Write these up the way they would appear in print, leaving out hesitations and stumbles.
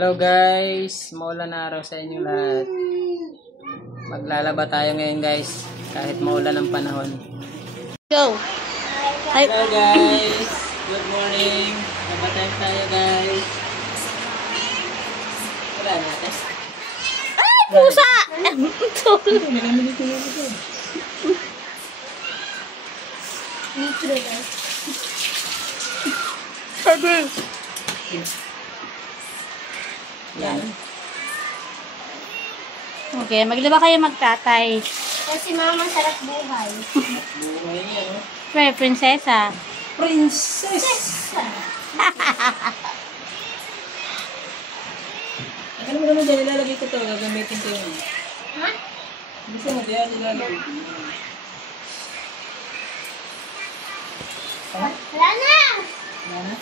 Hello guys, maulan na araw sa inyo lahat. Maglalaba tayo ngayon guys, kahit maulan ang panahon. Go! Hello guys, good morning. Laba tayo guys. Wala natin. Ay, pusa! Yan. Okay, maglaba kayo magtatay. Kasi mama, sarap buhay. Buhay niya, no? Pre, prinsesa. Princess! Ano mo naman dyan, ilalagay ko ito. Gagamitin ko yun. Ha? Gusto mo dyan, ilalagay ko. Wala na! Wala na?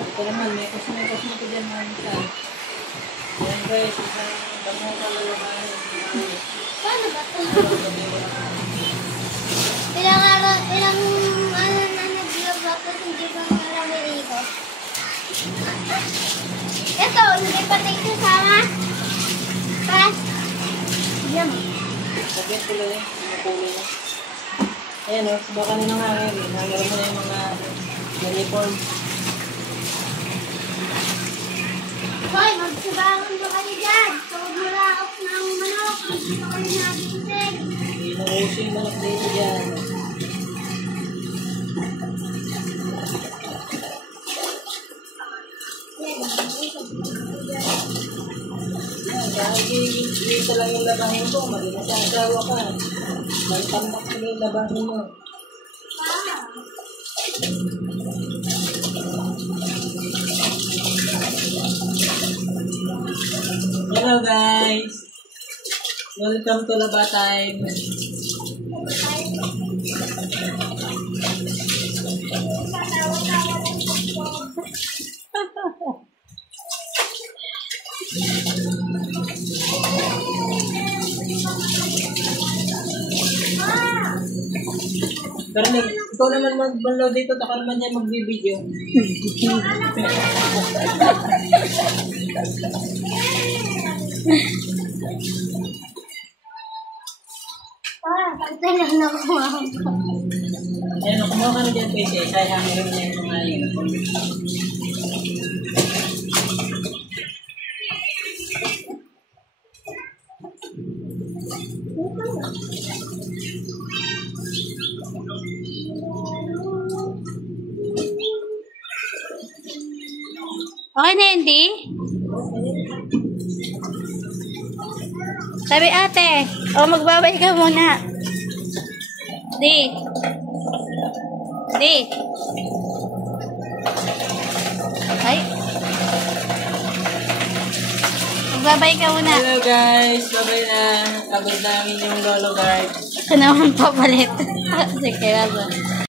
Ito naman, may kusmo ko dyan naman sa. Yan guys, isang bango kalalabahan. Paano ba ito? Ilang ano na nag-vlog ako, hindi ba marami ikot? Ito, hindi pa tayo kasama. Pas. Yan. Sabihin ko lang yung kulay na. Ayan o, baka kaninang hangin. Hangin mo na yung mga uniform. Hoy, magsabangan ba kayo dyan? Tawag mo laok ng manok. Hindi pa kayo nagising. Inuuso yung manok dito dyan. Dahil dito lang yung labahin ko, mali na sa asawa ka. Maltampak mo yung labahin mo. Hello guys! Welcome to Laba Time! Pero ikaw naman mag-download dito, taka naman niya magbibideo. Pagtay lang na kumawa ko. Ayun, kumuha ka na dyan kasi, sayang rin na yung mga yun. Okay na, hindi? Sabi ate, magbabay ka muna. Di. Ay. Magbabay ka muna. Hello guys! Babay na! Pagod namin yung lolo guard. Ito naman papalit. Sige, lazo.